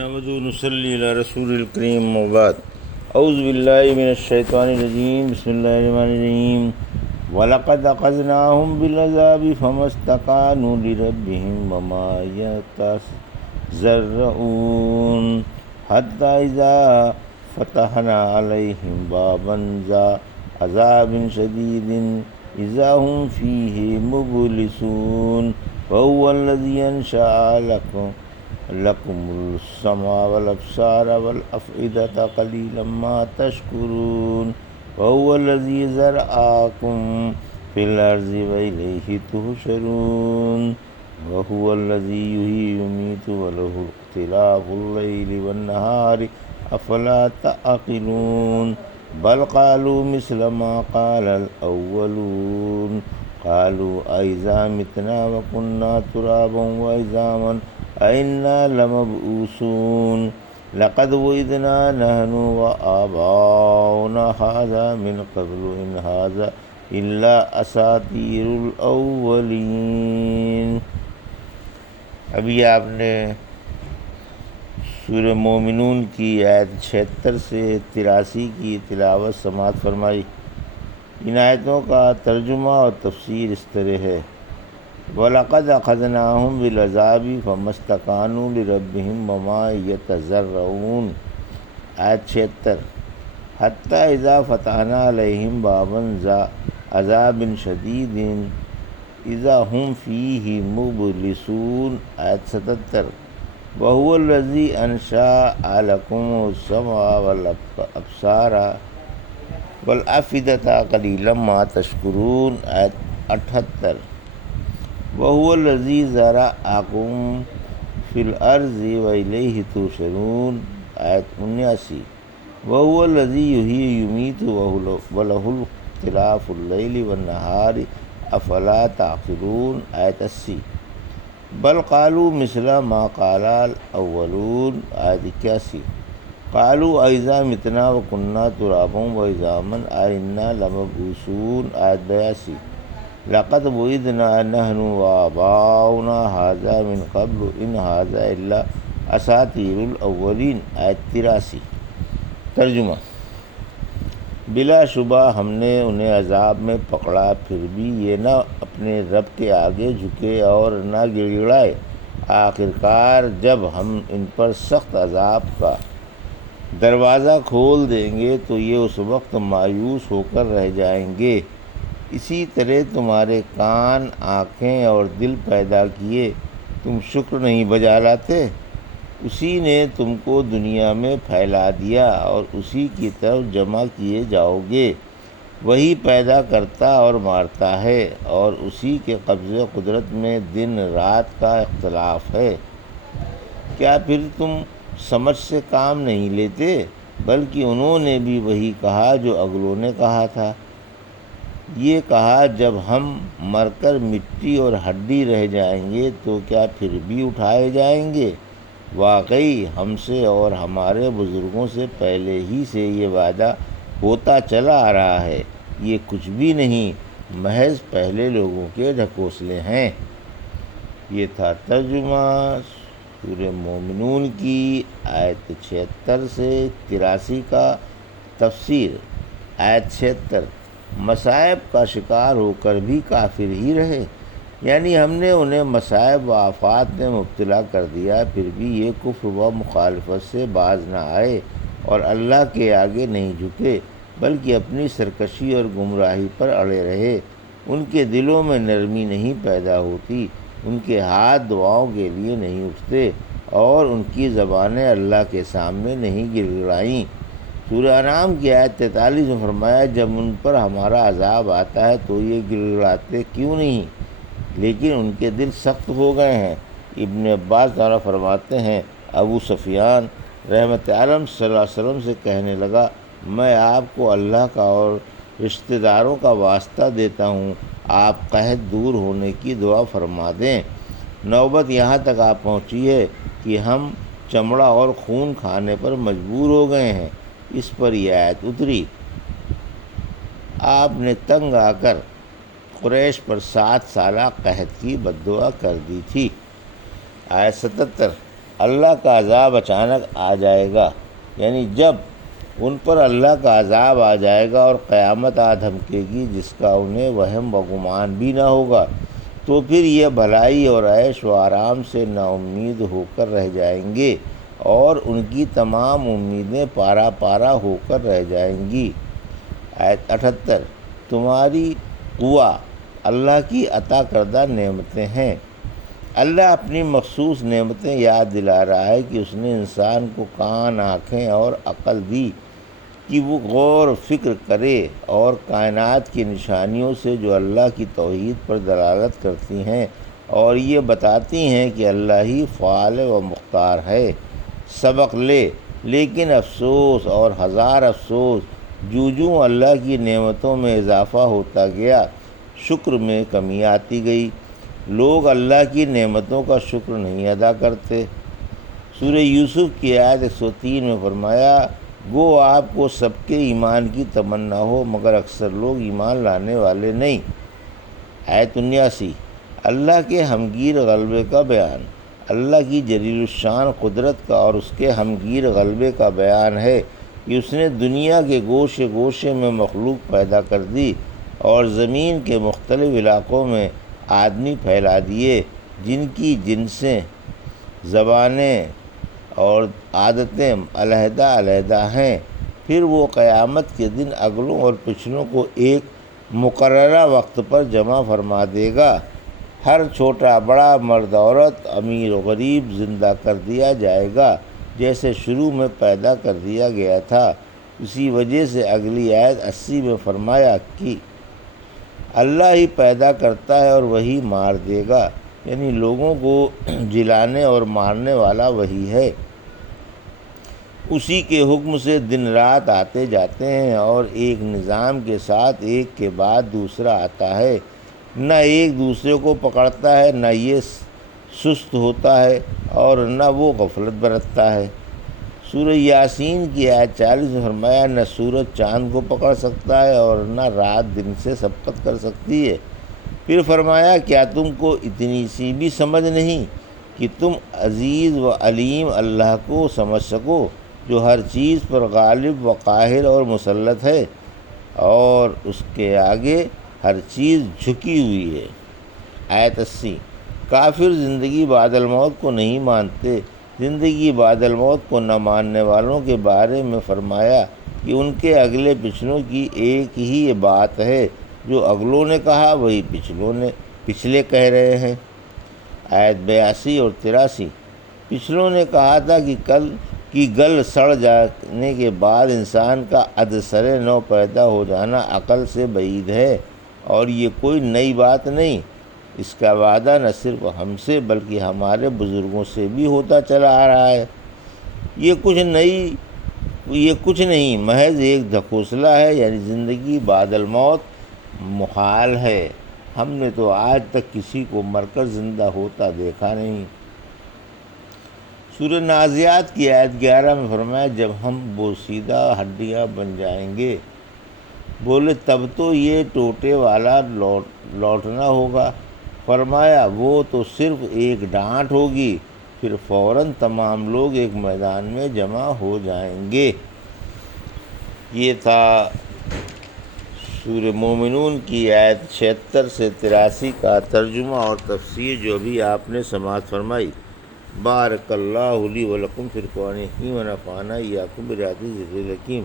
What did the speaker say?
نحمد نصلی علی رسول الکریم وبعد اعوذ باللہ من الشیطان الرجیم بسم اللہ الرحمن الرحیم وَلَقَدْ أَخَذْنَاهُمْ بِالْعَذَابِ فَمَا اسْتَكَانُوا لِرَبِّهِمْ وَمَا يَتَضَرَّعُونَ حَتَّى إِذَا فَتَحْنَا عَلَيْهِمْ بَابًا ذَا عَذَابٍ شَدِيدٍ إِذَا هُمْ فِيهِ مُبْلِسُونَ وَهُوَ الَّذِي أَنشَأَ لَكُمُ السَّمْعَ وَالْأَبْصَارَ وَالْأَفْئِدَةَ قَلِيلًا مَا تَشْكُرُونَ وَهُوَ الَّذِي ذَرَأَكُمْ فِي الْأَرْضِ وَإِلَيْهِ تُحْشَرُونَ وَهُوَ الَّذِي يُحْيِي وَيُمِيتُ وَلَهُ اخْتِلَافُ اللَّيْلِ وَالنَّهَارِ أَفَلَا تَعْقِلُونَ بَلْ قَالُوا مِثْلَ مَا قَالَ الْأَوَّلُونَ قَالُوا أَإِذَا مِتْنَا وَكُنَّا تُرَابًا وَعِظَامًا أَإِنَّا لَمَبْعُوثُونَ لَقَدْ وُعِدْنَا نَحْنُ وَآبَاؤُنَا هَذَا مِنْ قَبْلُ إِنْ هَذَا إِلَّا أَسَاطِيرُ الْأَوَّلِينَ۔ ابھی آپ نے سورہ مومنون کی آیت 76 سے 83 کی تلاوت سماعت فرمائی۔ ان آیتوں کا ترجمہ اور تفسیر اس طرح ہے: وَلَقَدْ أَخَذْنَاهُمْ بِالْعَذَابِ فَمَا اسْتَكَانُوا لِرَبِّهِمْ وَمَا يَتَضَرَّعُونَ۔ آیت 76: حَتَّى إِذَا فَتَحْنَا عَلَيْهِمْ بَابًا ذَا عَذَابٍ شَدِيدٍ إِذَا هُمْ فِيهِ مُبْلِسُونَ۔ آیت 77: وَهُوَ الَّذِي أَنشَأَ لَكُمُ السَّمْعَ وَالْأَبْصَارَ وَالْأَفْئِدَةَ قَلِيلًا مَا تَشْكُرُونَ۔ آیت 78: وَهُوَ الَّذِي ذَرَأَكُمْ فِي الْأَرْضِ وَإِلَيْهِ تُحْشَرُونَ۔ آیت 79: وَهُوَ الَّذِي يُحْيِي وَيُمِيتُ وَلَهُ اخْتِلَافُ اللَّيْلِ وَالنَّهَارِ أَفَلَا تَعْقِلُونَ۔ آیت 80: بَلْ قَالُوا مِثْلَ مَا قَالَ الْأَوَّلُونَ۔ آیت 81: قَالُوا أَإِذَا مِتْنَا وَكُنَّا تُرَابًا وَعِظَامًا أَإِنَّا لَمَبْعُوثُونَ۔ آیت 82: لَقَدْ وُعِدْنَا نَحْنُ وَآبَاؤُنَا هَذَا مِنْ قَبْلُ إِنْ هَذَا إِلَّا أَسَاطِيرُ الْأَوَّلِينَ۔ آیت 83۔ ترجمہ: بلا شبہ ہم نے انہیں عذاب میں پکڑا، پھر بھی یہ نہ اپنے رب کے آگے جھکے اور نہ گڑ گڑائے۔ آخرکار جب ہم ان پر سخت عذاب کا دروازہ کھول دیں گے تو یہ اس وقت مایوس ہو کر رہ جائیں گے۔ اسی طرح تمہارے کان، آنکھیں اور دل پیدا کیے تم شکر نہیں بجا لاتے؟ اسی نے تم کو دنیا میں پھیلا دیا اور اسی کی طرف جمع کیے جاؤ گے۔ وہی پیدا کرتا اور مارتا ہے، اور اسی کے قبضہ قدرت میں دن رات کا اختلاف ہے۔ کیا پھر تم سمجھ سے کام نہیں لیتے؟ بلکہ انہوں نے بھی وہی کہا جو اگلوں نے کہا تھا۔ یہ کہا، جب ہم مر کر مٹی اور ہڈی رہ جائیں گے تو کیا پھر بھی اٹھائے جائیں گے؟ واقعی ہم سے اور ہمارے بزرگوں سے پہلے ہی سے یہ وعدہ ہوتا چلا آ رہا ہے۔ یہ کچھ بھی نہیں، محض پہلے لوگوں کے ڈھکوسلے ہیں۔ یہ تھا ترجمہ سورہ مومنون کی آیت 76 سے 83 کا۔ تفسیر: آیت 76: مصائب کا شکار ہو کر بھی کافر ہی رہے، یعنی ہم نے انہیں مصائب و آفات میں مبتلا کر دیا، پھر بھی یہ کفر و مخالفت سے باز نہ آئے اور اللہ کے آگے نہیں جھکے، بلکہ اپنی سرکشی اور گمراہی پر اڑے رہے۔ ان کے دلوں میں نرمی نہیں پیدا ہوتی، ان کے ہاتھ دعاؤں کے لیے نہیں اٹھتے، اور ان کی زبانیں اللہ کے سامنے نہیں گڑ گڑائیں۔ سورہ انعام کی آیت 43 میں فرمایا، جب ان پر ہمارا عذاب آتا ہے تو یہ گڑ گڑاتے کیوں نہیں، لیکن ان کے دل سخت ہو گئے ہیں۔ ابن عباس تعالیٰ فرماتے ہیں، ابو سفیان رحمت عالم صلی اللہ علیہ وسلم سے کہنے لگا، میں آپ کو اللہ کا اور رشتہ داروں کا واسطہ دیتا ہوں، آپ قحط دور ہونے کی دعا فرما دیں۔ نوبت یہاں تک آ پہنچی ہے کہ ہم چمڑا اور خون کھانے پر مجبور ہو گئے ہیں۔ اس پر یہ آیت اتری۔ آپ نے تنگ آ کر قریش پر 7 سالہ قحط کی بد دعا کر دی تھی۔ آیت 77: اللہ کا عذاب اچانک آ جائے گا، یعنی جب ان پر اللہ کا عذاب آ جائے گا اور قیامت آ دھمکے گی جس کا انہیں وہم و گمان بھی نہ ہوگا، تو پھر یہ بھلائی اور عیش و آرام سے نا امید ہو کر رہ جائیں گے اور ان کی تمام امیدیں پارا پارا ہو کر رہ جائیں گی۔ آیت 78، تمہاری قوا اللہ کی عطا کردہ نعمتیں ہیں۔ اللہ اپنی مخصوص نعمتیں یاد دلا رہا ہے کہ اس نے انسان کو کان، آنکھیں اور عقل دی کہ وہ غور و فکر کرے اور کائنات کی نشانیوں سے جو اللہ کی توحید پر دلالت کرتی ہیں اور یہ بتاتی ہیں کہ اللہ ہی فعال و مختار ہے، سبق لے۔ لیکن افسوس اور ہزار افسوس، جوں اللہ کی نعمتوں میں اضافہ ہوتا گیا، شکر میں کمی آتی گئی۔ لوگ اللہ کی نعمتوں کا شکر نہیں ادا کرتے۔ سورہ یوسف کی آیت 103 میں فرمایا، گو آپ کو سب کے ایمان کی تمنا ہو مگر اکثر لوگ ایمان لانے والے نہیں۔ آیت 79، اللہ کے ہمگیر غلبے کا بیان۔ اللہ کی جلیل الشان قدرت کا اور اس کے ہمگیر غلبے کا بیان ہے کہ اس نے دنیا کے گوشے گوشے میں مخلوق پیدا کر دی اور زمین کے مختلف علاقوں میں آدمی پھیلا دیے جن کی جنسیں، زبانیں اور عادتیں علیحدہ علیحدہ ہیں۔ پھر وہ قیامت کے دن اگلوں اور پچھلوں کو ایک مقررہ وقت پر جمع فرما دے گا۔ ہر چھوٹا بڑا، مرد عورت، امیر و غریب زندہ کر دیا جائے گا جیسے شروع میں پیدا کر دیا گیا تھا۔ اسی وجہ سے اگلی آیت 80 میں فرمایا کہ اللہ ہی پیدا کرتا ہے اور وہی مار دے گا، یعنی لوگوں کو جلانے اور مارنے والا وہی ہے۔ اسی کے حکم سے دن رات آتے جاتے ہیں اور ایک نظام کے ساتھ ایک کے بعد دوسرا آتا ہے، نہ ایک دوسرے کو پکڑتا ہے، نہ یہ سست ہوتا ہے اور نہ وہ غفلت برتتا ہے۔ سورہ یاسین کی آیت 40 میں فرمایا، نہ سورج چاند کو پکڑ سکتا ہے اور نہ رات دن سے سبقت کر سکتی ہے۔ پھر فرمایا، کیا تم کو اتنی سی بھی سمجھ نہیں کہ تم عزیز و علیم اللہ کو سمجھ سکو جو ہر چیز پر غالب و قاہر اور مسلط ہے اور اس کے آگے ہر چیز جھکی ہوئی ہے۔ آیت 80، کافر زندگی بعد الموت کو نہیں مانتے۔ زندگی بعد الموت کو نہ ماننے والوں کے بارے میں فرمایا کہ ان کے اگلے پچھلوں کی ایک ہی بات ہے، جو اگلوں نے کہا وہی پچھلے کہہ رہے ہیں۔ آیت 82 اور 83، پچھلوں نے کہا تھا کہ گل سڑ جانے کے بعد انسان کا ادسرِ نو پیدا ہو جانا عقل سے بعید ہے اور یہ کوئی نئی بات نہیں۔ اس کا وعدہ نہ صرف ہم سے بلکہ ہمارے بزرگوں سے بھی ہوتا چلا آ رہا ہے۔ یہ کچھ نہیں، محض ایک دھکوسلا ہے، یعنی زندگی بعد الموت محال ہے۔ ہم نے تو آج تک کسی کو مر کر زندہ ہوتا دیکھا نہیں۔ سورہ نازعات کی آیت 11 میں فرمایا، جب ہم بوسیدہ ہڈیاں بن جائیں گے، بولے تب تو یہ ٹوٹے والا لوٹنا ہوگا۔ فرمایا، وہ تو صرف ایک ڈانٹ ہوگی، پھر فوراً تمام لوگ ایک میدان میں جمع ہو جائیں گے۔ یہ تھا سورہ مومنون کی آیت 76 سے 83 کا ترجمہ اور تفسیر جو ابھی آپ نے سماعت فرمائی۔ بارک اللہ لی و لکم فی القرآن الحکیم و نفعنی وایاکم بآیات الذکر الحکیم۔